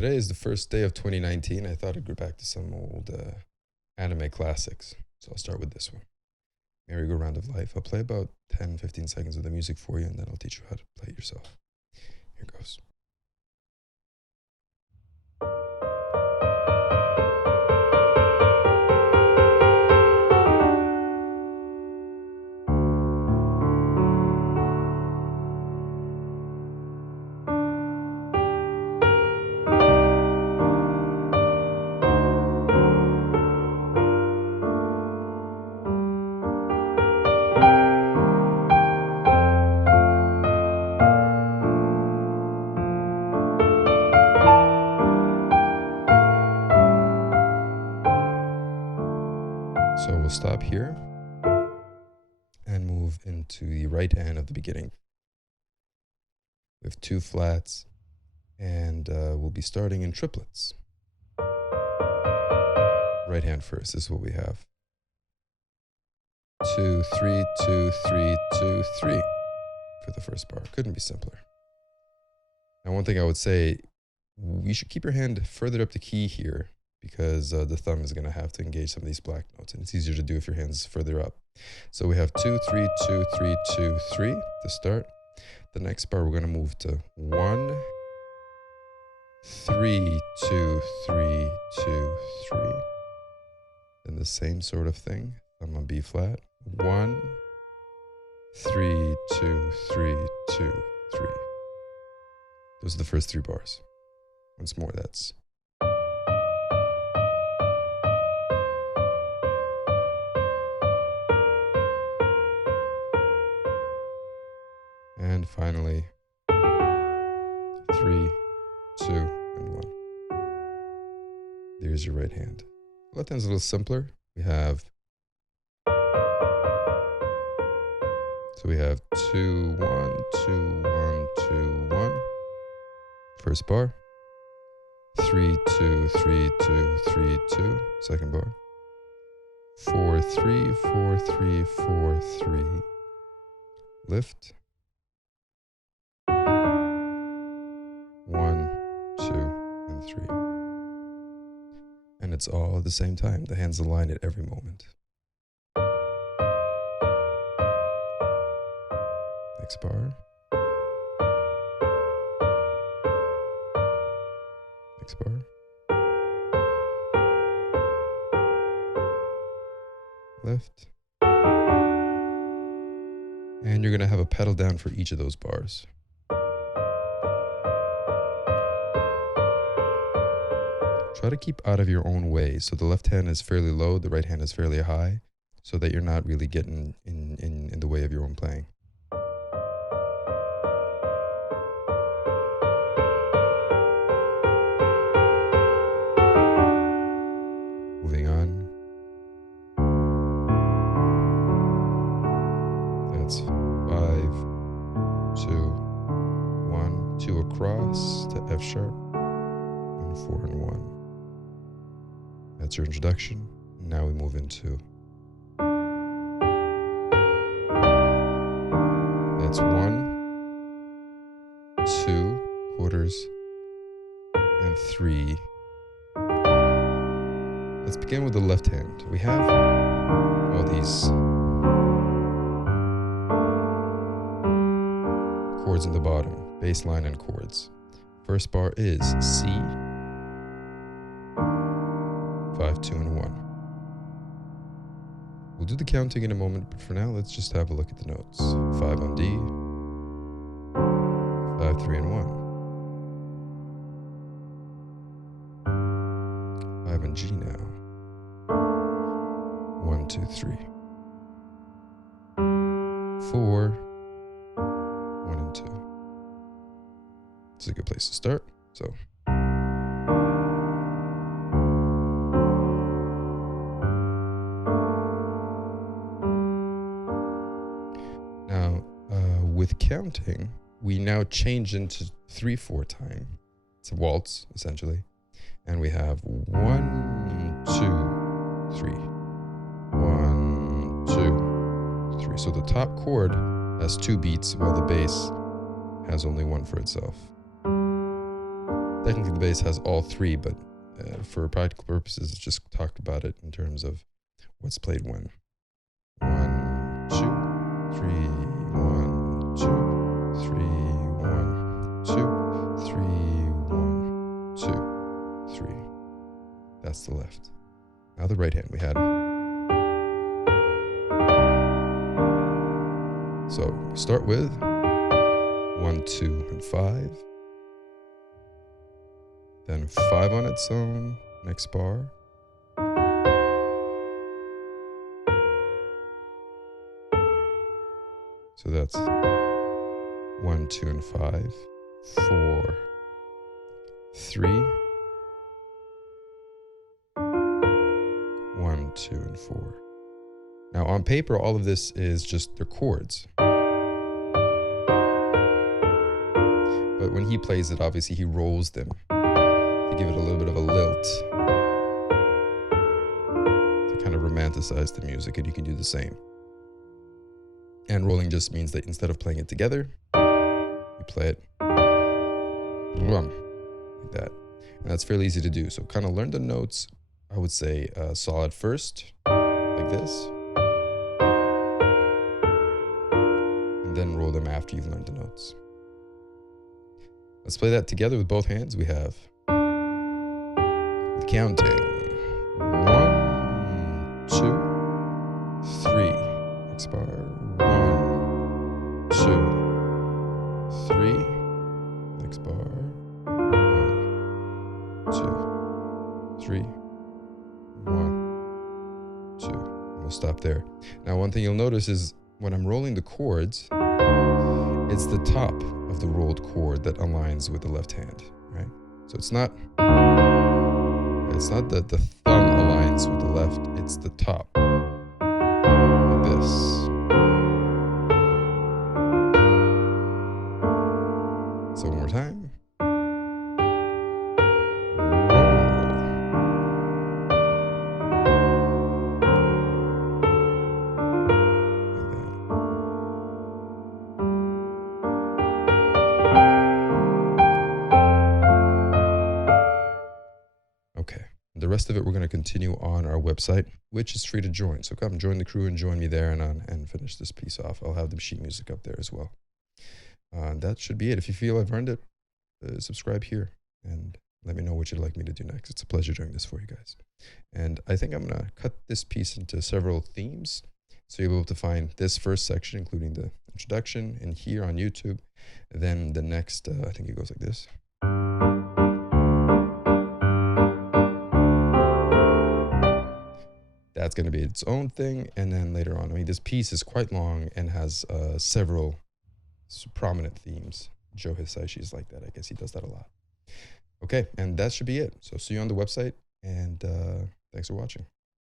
Today is the first day of 2019. I thought I'd go back to some old anime classics. So I'll start with this one. Merry-Go-Round of Life. I'll play about 10-15 seconds of the music for you, and then I'll teach you how to play it yourself. Here goes. So we'll stop here and move into the right hand of the beginning. We have 2 flats, and we'll be starting in triplets. Right hand first, this is what we have. 2, 3, 2, 3, 2, 3 for the first bar. Couldn't be simpler. Now, one thing I would say, you should keep your hand further up the key here, because the thumb is going to have to engage some of these black notes, and it's easier to do if your hand's further up. So we have 2, 3, 2, 3, 2, 3 to start. The next bar we're going to move to 1, 3, 2, 3, 2, 3. Then the same sort of thing, thumb on B flat. 1, 3, 2, 3, 2, 3. Those are the first 3 bars. Once more, that's and finally 3, 2, and 1. There's your right hand. Left hand's a little simpler. We have 2, 1, 2, 1, 2, 1. First bar. 3, 2, 3, 2, 3, 2. Second bar. 4, 3, 4, 3, 4, 3. Lift. 1, 2, and 3. And it's all at the same time. The hands align at every moment. Next bar. Next bar. Lift. And you're going to have a pedal down for each of those bars. Try to keep out of your own way. So the left hand is fairly low, the right hand is fairly high, so that you're not really getting in the way of your own playing. Moving on. That's 5, 2, 1, 2 across to F sharp, and 4 and 1. That's your introduction. Now we move into that's 1, 2 quarters, and 3. Let's begin with the left hand. We have all these chords in the bottom, bass line and chords. First bar is C, 5, 2, and 1. We'll do the counting in a moment, but for now, let's just have a look at the notes. 5 on D, 5, 3, and 1. 5 on G now. 1, 2, 3. 4, 1, and 2. It's a good place to start. So. Now, with counting, we now change into 3/4 time. It's a waltz, essentially. And we have 1, 2, 3. 1, 2, 3. So the top chord has 2 beats, while the bass has only 1 for itself. Technically, the bass has all three, but for practical purposes, it's just talked about it in terms of what's played when. 1, 2, 3, 1, 2, 3, 1, 2, 3, 1, 2, 3. That's the left. Now the right hand we had. So start with 1, 2, and 5. Then 5 on its own, next bar. So that's 1, 2, and 5, 4, 3, 1, 2, and 4. Now on paper, all of this is just their chords. But when he plays it, obviously he rolls them to give it a little bit of a lilt, to kind of romanticize the music, and you can do the same. And rolling just means that instead of playing it together, you play it like that. And that's fairly easy to do. So kind of learn the notes, I would say solid first, like this. And then roll them after you've learned the notes. Let's play that together with both hands. We have, with counting, 1, 2, 3. Next bar, 1, 2, 3. Next bar, 1, 2, 3, 1, 2. And we'll stop there. Now, one thing you'll notice is when I'm rolling the chords, it's the top of the rolled chord that aligns with the left hand, right? So it's not that the thumb aligns with the left, it's the top, like this. So one more time. Okay, the rest of it we're going to continue on our website, which is free to join. So come join the crew and join me there and finish this piece off. I'll have the sheet music up there as well. That should be it. If you feel I've earned it, subscribe here and let me know what you'd like me to do next. It's a pleasure doing this for you guys. And I think I'm going to cut this piece into several themes. So you'll be able to find this first section, including the introduction, in here on YouTube. Then the next, I think it goes like this. That's going to be its own thing. And then later on, I mean, this piece is quite long and has several prominent themes. Joe Hisaishi is like that. I guess he does that a lot. Okay, and that should be it. So see you on the website, and thanks for watching.